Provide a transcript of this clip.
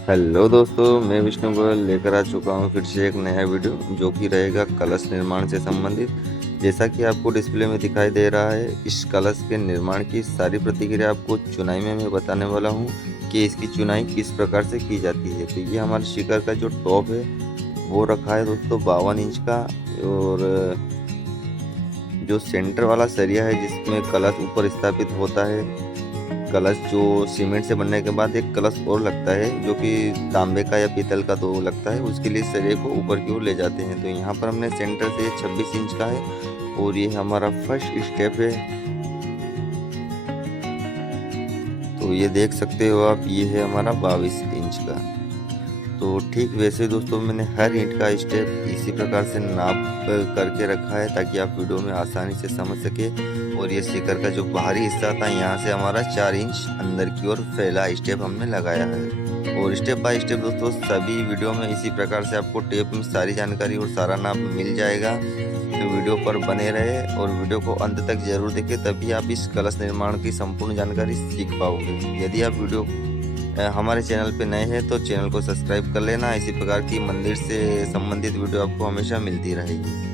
हेलो दोस्तों, मैं विष्णु गोयल लेकर आ चुका हूँ फिर से एक नया वीडियो जो कि रहेगा कलश निर्माण से संबंधित। जैसा कि आपको डिस्प्ले में दिखाई दे रहा है, इस कलश के निर्माण की सारी प्रतिक्रिया आपको चुनाई में मैं बताने वाला हूँ कि इसकी चुनाई किस प्रकार से की जाती है। तो ये हमारे शिखर का जो टॉप है वो रखा है दोस्तों 52 इंच का। और जो सेंटर वाला सरिया है जिसमें कलश ऊपर स्थापित होता है, कलश जो सीमेंट से बनने के बाद एक कलश और लगता है जो कि तांबे का या पीतल का तो लगता है, उसके लिए सरिये को ऊपर की ओर ले जाते हैं। तो यहाँ पर हमने सेंटर से 26 इंच का है और ये हमारा फर्स्ट स्टेप है। तो ये देख सकते हो आप, ये है हमारा 22 इंच का। तो ठीक वैसे दोस्तों मैंने हर ईंट का स्टेप इसी प्रकार से नाप करके रखा है ताकि आप वीडियो में आसानी से समझ सके। और ये शिखर का जो बाहरी हिस्सा था, यहाँ से हमारा 4 इंच अंदर की ओर फैला स्टेप हमने लगाया है। और स्टेप बाय स्टेप दोस्तों सभी वीडियो में इसी प्रकार से आपको टेप में सारी जानकारी और सारा नाप मिल जाएगा। तो वीडियो पर बने रहे और वीडियो को अंत तक जरूर देखें, तभी आप इस कलश निर्माण की संपूर्ण जानकारी सीख पाओगे। यदि आप वीडियो हमारे चैनल पे नए हैं तो चैनल को सब्सक्राइब कर लेना। इसी प्रकार की मंदिर से संबंधित वीडियो आपको हमेशा मिलती रहेगी।